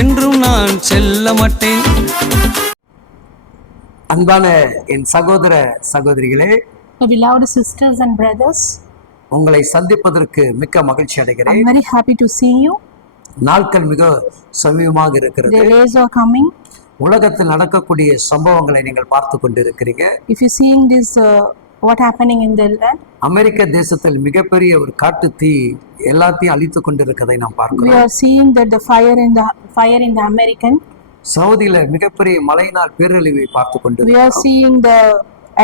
என்றும் நான் செல்ல மாட்டேன். அன்பான என் சகோதர சகோதரிகளே, beloved sisters and brothers, உங்களை சந்திப்பதற்கு மிக்க மகிழ்ச்சி அடைகிறேன். I'm very happy to see you. நாட்கள் மிக சமீபமாக இருக்கிறது. The days are coming. உலகத்தில் நடக்கக்கூடிய சம்பவங்களை நீங்கள் பார்த்து கொண்டிருக்கிறீங்க. If you seeing this what happening in the land, அமெரிக்க தேசத்தில் மிகப்பெரிய ஒரு காட்டு தீ எல்லாத்தையும் அழித்து கொண்டிருக்கிறதை நாம் we பார்க்கிறோம். are seeing that the fire in the American, சவுதியில மிகப்பெரிய மழையினால் பேரழிவை பார்த்து we are கொண்டிருக்கிறோம். seeing the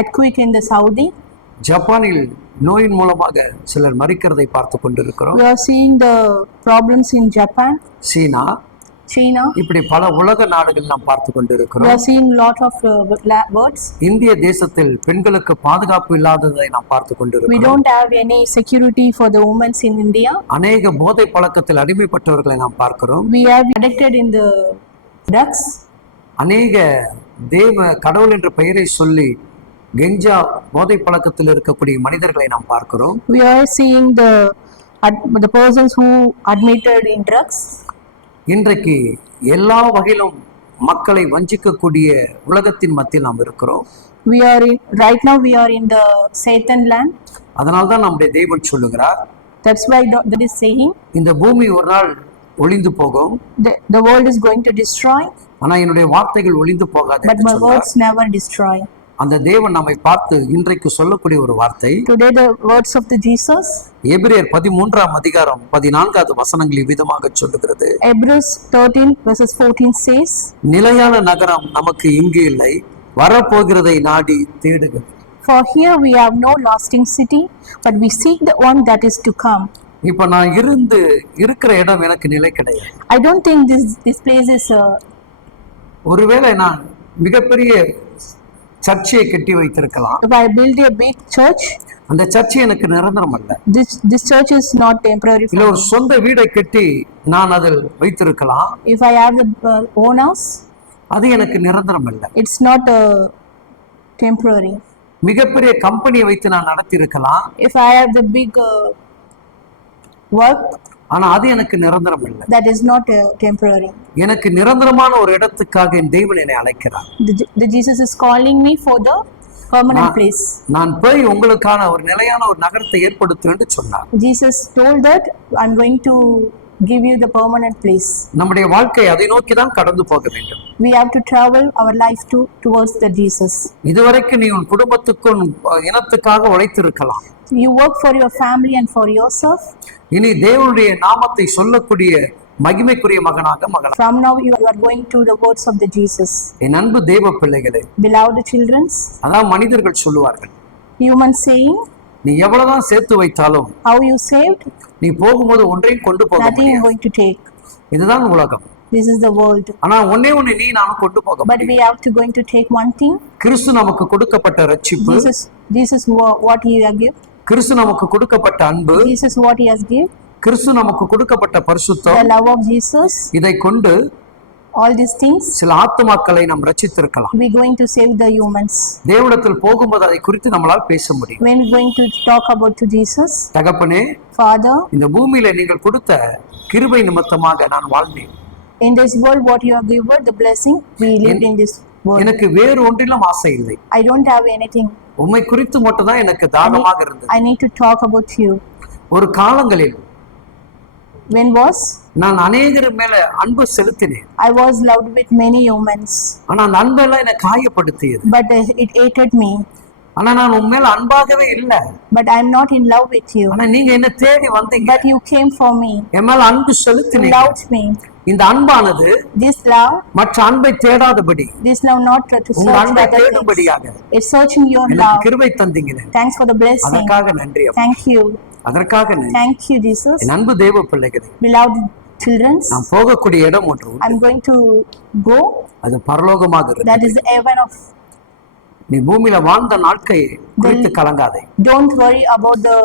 earthquake in the Saudi, ஜப்பானில் நோயின் மூலமாக சிலர் மரிக்கிறதை பார்த்து கொண்டிருக்கிறோம். we are seeing the problems in Japan, China, China, இப்படி பல உலக நாடுகள் நாம் பார்த்து we கொண்டிருக்கிறோம். are seeing lot of words. இந்திய தேசத்தில் பெண்களுக்கு பாதுகாப்பு இல்லாததை நாம் பார்த்து We கொண்டிருக்கிறோம். don't have any security for the women in India. அநேக போதை பழக்கத்தில் அடிமைப்பட்டவர்களை நாம் பார்க்கிறோம். We are addicted in the drugs. அநேக தேவ கடவுள் என்ற பெயரை சொல்லி கெஞ்சா போதை பழக்கத்தில் இருக்கக்கூடிய மனிதர்களை நாம் பார்க்கிறோம். We are seeing the persons who admitted in drugs. இன்றைக்கு எல்லா வகையிலும் மக்களை வஞ்சிக்கக்கூடிய உலகத்தின் மத்தியில் நாம் இருக்கிறோம். Right now we are in the Satan land. அதனால்தான் நம்முடைய தெய்வம் சொல்லுகிறார், That's why that is saying இந்த பூமி ஒரு நாள் ஒளிந்து போகும், the world is going to destroy, ஆனா என்னுடைய வார்த்தைகள் ஒளிந்து போகாது but என்று my சொன்னார். words never destroy. அந்த தேவன் நம்மை பார்த்து இன்றைக்கு சொல்லக்கூடிய ஒரு வார்த்தை, Today the words of the Jesus, எபிரேயர் 13:14 வசனங்கள் இவ்விதமாக சொல்லுகிறது, Hebrews 13 verses 14 says, நிலையான நகரம் நமக்கு இங்கு இல்லை, வரப்போகிறதை நாடி தேடுகிறது. For here we have no lasting city, but we seek the one that is to come. இப்ப நான் இருக்கிற இடம் எனக்கு நிலை கிடையாது. I don't think this place is ஒருவேளை நான் மிகப்பெரிய சர்ச்சையை கட்டி வைத்திருக்கலாம், if I build a big church, அந்த சர்ச்சை எனக்கு நிரந்தரம் அல்ல. this church is not temporary இல்ல for ஒரு me. சொந்த வீடை கட்டி நான் அதில் வைத்திருக்கலாம், If I have the own house, அது எனக்கு நிரந்தரம் அல்ல. it's not temporary. மிகப்பெரிய கம்பெனியை வைத்து நான் நடத்தி இருக்கலாம், If I have the big work, ஆனா அது எனக்கு நிரந்தரம் இல்லை. that is not temporary. எனக்கு நிரந்தரமான ஒரு இடத்துக்காக என் தெய்வன் என்னை அழைக்கிறார். The Jesus is calling me for the permanent place. நான் போய் உங்களுக்கான ஒரு நிலையான ஒரு நகரத்தை ஏற்படுத்துவேன் என்று சொன்னார். Jesus told that I'm going to give you the permanent place. நம்முடைய வாழ்க்கை அதை நோக்கி தான் கடந்து போக வேண்டும். We have to travel our life towards the Jesus. இதுவரைக்கும் நீ உன் குடும்பத்துக்கும் இனத்துக்காக உழைத்திருக்கலாம், You work for your family and for yourself. இனி தேவனுடைய நாமத்தை சொல்லக்கூடிய மகிமைக்குரிய மகனாக மகளாக. From now you are going to the words of the Jesus. என் அன்பு தேவ பிள்ளைகளே, Beloved children, அதான் மனிதர்கள் சொல்லுவார்கள், human saying, நீ எவ்வளவுதான் சேர்த்து வைத்தாலும் how you saved, நீ போகும்போது ஒன்றையும் கொண்டு போக nothing you are முடியாது. going to take. இதுதான் உலகம். This is the world. ஆனா ஒன்னே நீ நானும் கொண்டு போக But முடியும். we have to going to take one thing. கிறிஸ்து நமக்கு கொடுக்கப்பட்ட ரட்சிப்பு, Jesus what he has give. கிறிஸ்து நமக்கு கொடுக்கப்பட்ட அன்பு, Jesus what he has give. கிறிஸ்து நமக்கு கொடுக்கப்பட்ட The பரிசுத்தம், love of Jesus. இதை கொண்டு All these things சில ஆத்துமாக்களை நாம் ரட்சித்திருக்கலாம். we going to save the humans. தேவனிடத்தில் போகும்போது அதை குறித்து நம்மளால் பேச முடியும். When we going to talk about to Jesus, தகப்பனே, Father, இந்த பூமியில நீங்கள் கொடுத்த கிருபை நிமித்தமாக நான் வாழ்ந்தேன். in this world what you have given, the blessing, we lived in this world. எனக்கு வேறு ஒன்றிலும் ஆசை இல்லை. I don't have anything. உம்மை குறித்து மட்டும் தான் எனக்கு தாகமாக இருந்தது. I need to talk about you. ஒரு காலங்களில் When was நான் அநேகர் மேல அன்பு செலுத்தினேன், I was loved with many humans, ஆனா அந்த அன்பெல்லாம் என்னை காயப்படுத்தியது. but it hated me. ஆனா நான் உன் மேல அன்பாகவே இல்ல, But I am not in love with you. ஆனா நீங்க என்ன தேடி வந்தீங்க, But you came for me. என் மேல அன்பு You செலுத்தினீங்க. loved me. இந்த அன்பானது This love, மற்ற அன்பை தேடாதபடி this love not to உங்க search அன்பை other things. தேடும்படியாக It's searching your எனக்கு love. கிருபை தந்தீங்க. Thanks for the blessing. அதற்காக நன்றி அப்பா. Thank you. அதற்காக நன்றி. Thank you, Jesus. என் அன்பு தேவ பிள்ளைகளே, Beloved children, நான் போகக்கூடிய இடம் ஒன்று உண்டு. I'm going to go. அது பரலோகமாக இருக்கு. That is the heaven of. நீ பூமியில வாழ்ந்த நாட்களை குறித்து கலங்காதே. Don't worry about the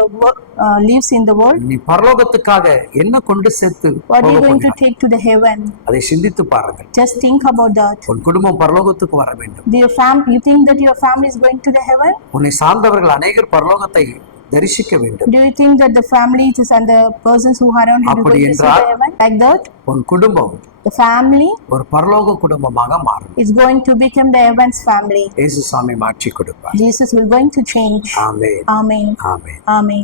lives in the world. நீ பரலோகத்துக்காக என்ன கொண்டு சேர்த்து What are you போக going to போகிறாய்? take to the heaven? அதை சிந்தித்து பாருங்கள். Just think about that. உன் குடும்பம் பரலோகத்துக்கு வர வேண்டும். You think that your family is going to the heaven? உன்னை சார்ந்தவர்கள் அநேகர் பரலோகத்தை தரிசிக்க வேண்டும். Do you think that the families and the persons who are around you are அப்படி going to see என்றால் the heaven? Like that? உன் குடும்பம் The family ஒரு பரலோக குடும்பமாக மாறும். is going to become the heaven's family. இயேசு சாமி மாற்றி கொடுப்பார். Jesus will going to change. Amen. Amen. Amen. Amen.